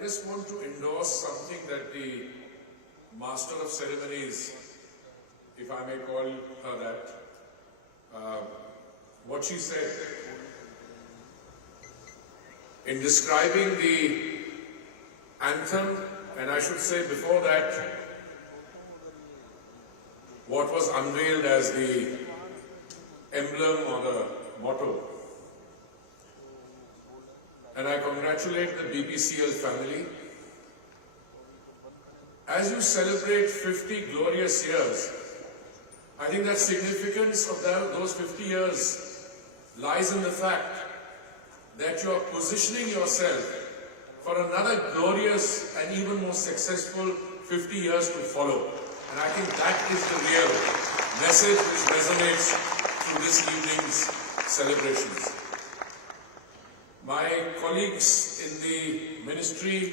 I just want to endorse something that the Master of Ceremonies, if I may call her that, what she said in describing the anthem, and I should say before that, what was unveiled as the emblem or the motto. And I congratulate the BPCL family. As you celebrate 50 glorious years, I think the significance of those 50 years lies in the fact that you are positioning yourself for another glorious and even more successful 50 years to follow. And I think that is the real message which resonates through this evening's celebrations. My colleagues in the ministry,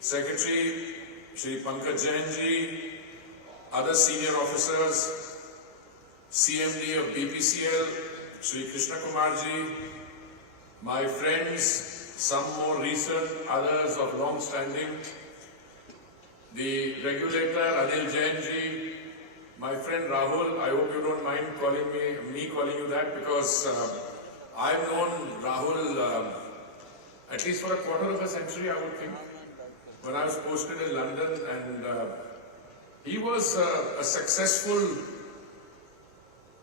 Secretary Shri Pankaj Jain ji, other senior officers, CMD of BPCL, Shri Krishna Kumar ji, my friends, some more recent, others of long standing, the regulator Anil Jain ji, my friend Rahul, I hope you don't mind calling me calling you that, because I've known Rahul at least for a quarter of a century, I would think, when I was posted in London, and he was a successful,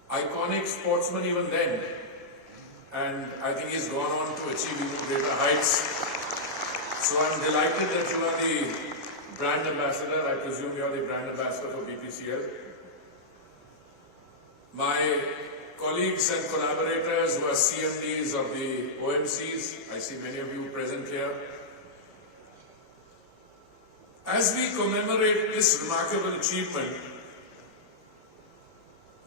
iconic sportsman even then, and I think he's gone on to achieve even greater heights. So I'm delighted that you are the brand ambassador. I presume you are the brand ambassador for BPCL. My colleagues and collaborators who are CMDs of the OMCs, I see many of you present here. As we commemorate this remarkable achievement,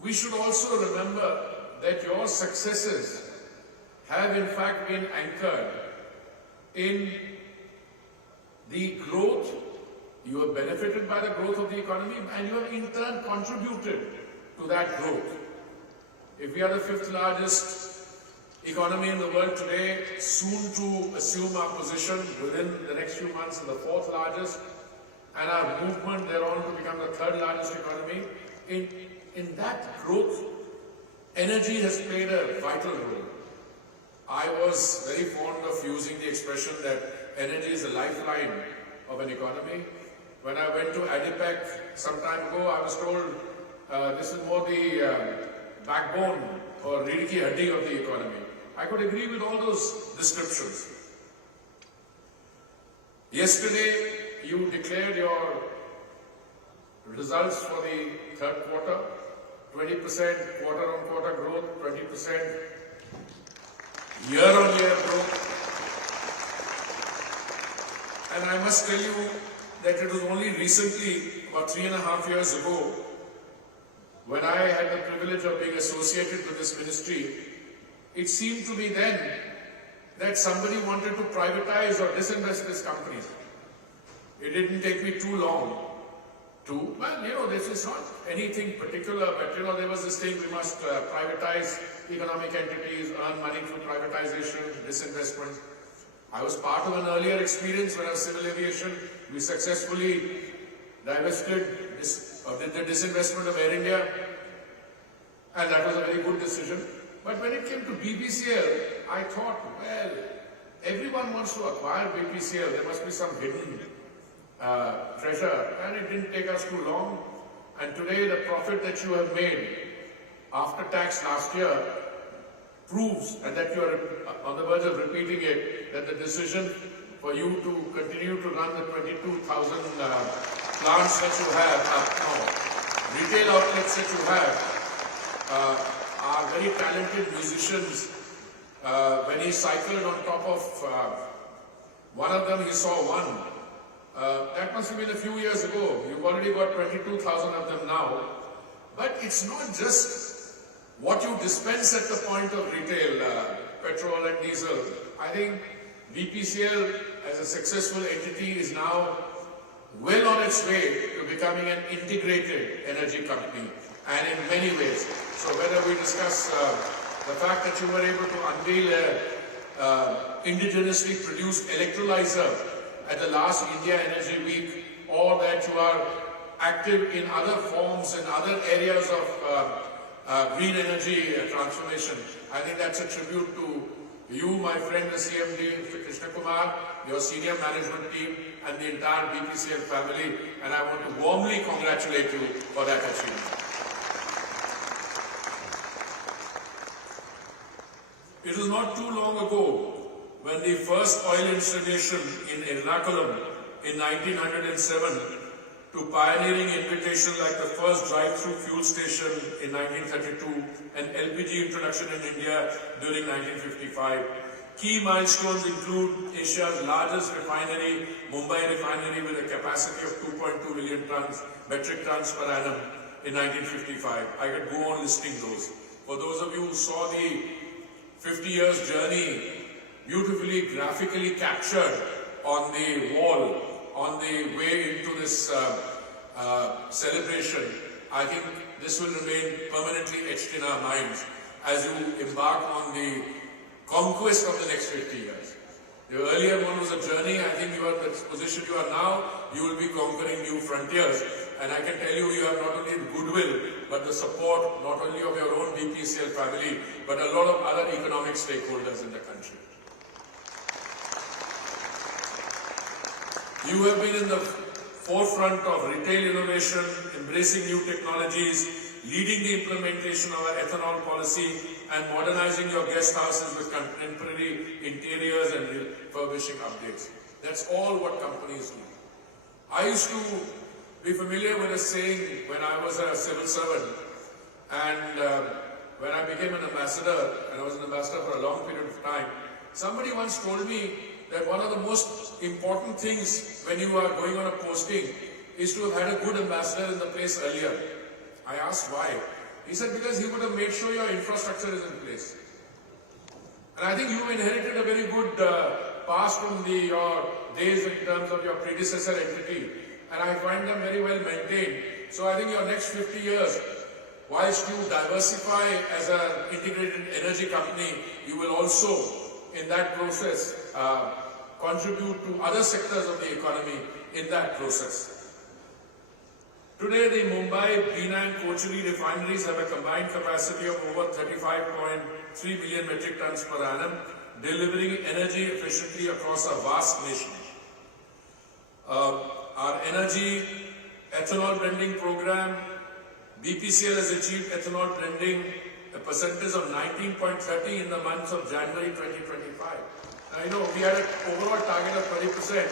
we should also remember that your successes have in fact been anchored in the growth. You have benefited by the growth of the economy, and you have in turn contributed to that growth. If we are the 5th largest economy in the world today, soon to assume our position within the next few months as the 4th largest, and our movement thereon to become the 3rd largest economy, in that growth, energy has played a vital role. I was very fond of using the expression that energy is the lifeline of an economy. When I went to ADIPEC some time ago, I was told this is more the backbone or Ridhi ki Haddi of the economy. I could agree with all those descriptions. Yesterday, you declared your results for the 3rd quarter, 20% quarter-on-quarter growth, 20% year-on-year growth. And I must tell you that it was only recently, about 3.5 years ago, when I had the privilege of being associated with this ministry, it seemed to me then that somebody wanted to privatize or disinvest this company. It didn't take me too long to, well, this is not anything particular, but there was this thing, we must privatize economic entities, earn money through privatization, disinvestment. I was part of an earlier experience when I was civil aviation. We successfully divested did the disinvestment of Air India, and that was a very good decision. But when it came to BPCL, I thought, well, everyone wants to acquire BPCL. There must be some hidden treasure, and it didn't take us too long. And today, the profit that you have made after tax last year proves, and that you are on the verge of repeating it, that the decision for you to continue to run the 22,000 plants that you have, retail outlets that you have, are very talented musicians. When he cycled on top of one of them, he saw one. That must have been a few years ago. You've already got 22,000 of them now. But it's not just what you dispense at the point of retail, petrol and diesel. I think BPCL as a successful entity is now well on its way to becoming an integrated energy company, and in many ways. So whether we discuss the fact that you were able to unveil a indigenously produced electrolyzer at the last India Energy Week, or that you are active in other forms and other areas of green energy transformation. I think that's a tribute to you, my friend, the CMD, Mr. Krishna Kumar, your senior management team, and the entire BPCL family, and I want to warmly congratulate you for that achievement. It was not too long ago when the first oil installation in Ernakulam in 1907 to pioneering invitation like the first drive-through fuel station in 1932 and LPG introduction in India during 1955. Key milestones include Asia's largest refinery, Mumbai refinery, with a capacity of 2.2 million metric tons per annum in 1955. I could go on listing those. For those of you who saw the 50 years journey beautifully graphically captured on the wall on the way into this celebration, I think this will remain permanently etched in our minds as you embark on the conquest of the next 50 years. The earlier one was a journey. I think you are in the position you are now, you will be conquering new frontiers. And I can tell you, you have not only the goodwill, but the support not only of your own BPCL family, but a lot of other economic stakeholders in the country. You have been in the forefront of retail innovation, embracing new technologies, leading the implementation of our ethanol policy, and modernizing your guest houses with contemporary interiors and refurbishing updates. That's all what companies do. I used to be familiar with a saying when I was a civil servant, and when I became an ambassador, and I was an ambassador for a long period of time, somebody once told me that one of the most important things when you are going on a posting is to have had a good ambassador in the place earlier. I asked why. He said because he would have made sure your infrastructure is in place. And I think you inherited a very good past from your days in terms of your predecessor entity. And I find them very well maintained. So I think your next 50 years, whilst you diversify as an integrated energy company, you will also in that process contribute to other sectors of the economy in that process. Today, the Mumbai, Bina and Kochari refineries have a combined capacity of over 35.3 million metric tons per annum, delivering energy efficiently across a vast nation. Our energy ethanol blending program, BPCL has achieved ethanol blending a percentage of 19.30 in the month of January 2025. Now, you know, we had an overall target of 20%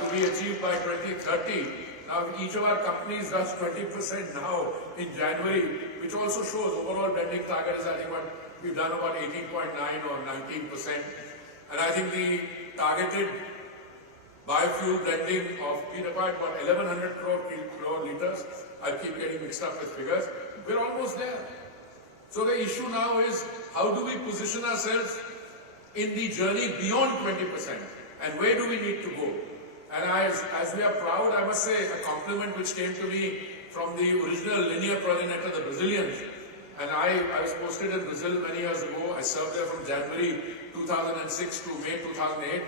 to be achieved by 2030. Now, each of our companies does 20% now in January, which also shows overall blending target is, I think, what we've done about 18.9 or 19%. And I think the targeted biofuel blending of about 1100 crore liters. I keep getting mixed up with figures. We're almost there. So the issue now is how do we position ourselves in the journey beyond 20%, and where do we need to go? And as we are proud, I must say, a compliment which came to me from the original linear progenitor, the Brazilians. And I was posted in Brazil many years ago. I served there from January 2006 to May 2008.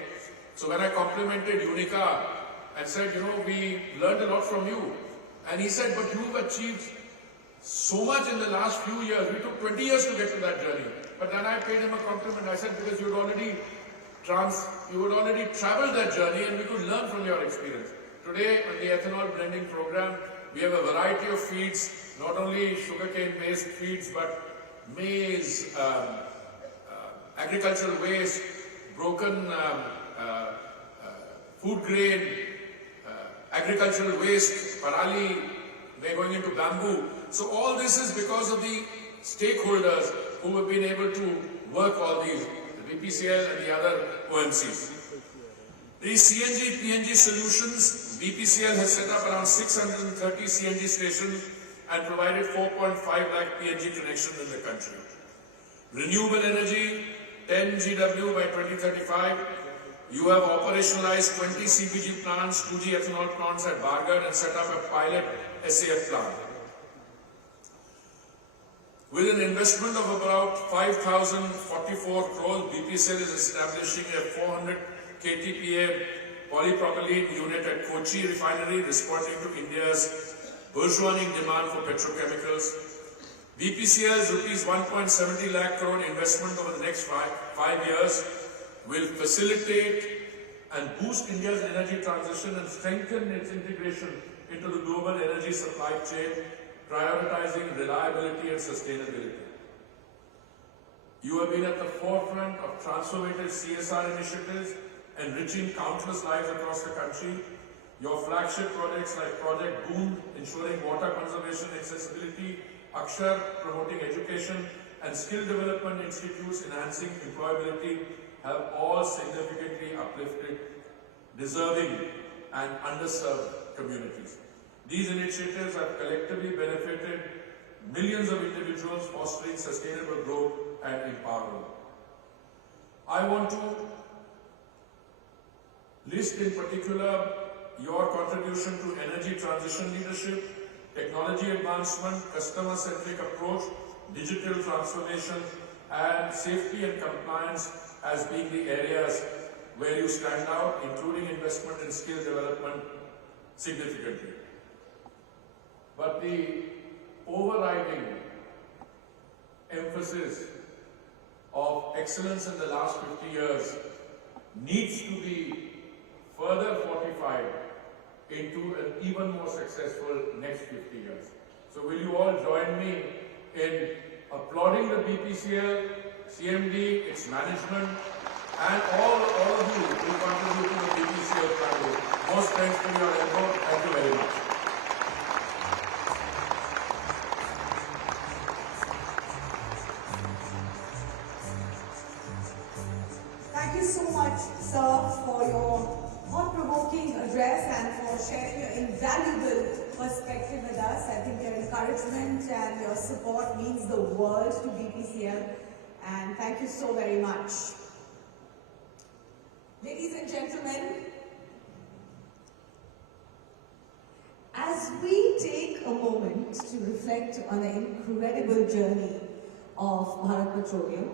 So when I complimented Unica and said, you know, we learned a lot from you. And he said, but you've achieved so much in the last few years. We took 20 years to get to that journey. But then I paid him a compliment. I said, because you had already traveled that journey and we could learn from your experience. Today, on the ethanol blending program, we have a variety of feeds, not only sugarcane-based feeds, but maize, agricultural waste, broken food grain, agricultural waste, parali, they're going into bamboo. So all this is because of the stakeholders who have been able to work all these, the BPCL and the other OMCs. The CNG, PNG solutions, BPCL has set up around 630 CNG stations and provided 4.5 lakh PNG connections in the country. Renewable energy, 10 GW by 2035. You have operationalized 20 CBG plants, 2G ethanol plants at Bargarh and set up a pilot SAF plant. With an investment of about 5,044 crores, BPCL is establishing a 400 KTPA polypropylene unit at Kochi refinery, responding to India's burgeoning demand for petrochemicals. BPCL's rupees 1.70 lakh crore investment over the next five years will facilitate and boost India's energy transition and strengthen its integration into the global energy supply chain, prioritizing reliability and sustainability. You have been at the forefront of transformative CSR initiatives, enriching countless lives across the country. Your flagship projects like Project Boon, ensuring water conservation accessibility, Akshar, promoting education, and skill development institutes, enhancing employability, have all significantly uplifted deserving and underserved communities. These initiatives have collectively benefited millions of individuals, fostering sustainable growth and empowerment. I want to list in particular your contribution to energy transition leadership, technology advancement, customer-centric approach, digital transformation, and safety and compliance as being the areas where you stand out, including investment in skill development significantly. But the overriding emphasis of excellence in the last 50 years needs to be further fortified into an even more successful next 50 years. So will you all join me in applauding the BPCL, CMD, its management, and all of you who contribute to the BPCL family. Most thanks for your effort. Thank you very much. Thank you so much, sir, for your thought-provoking address and for sharing your invaluable perspective with us. I think your encouragement and your support means the world to BPCL, and thank you so very much. Ladies and gentlemen, as we take a moment to reflect on the incredible journey of Bharat Petroleum,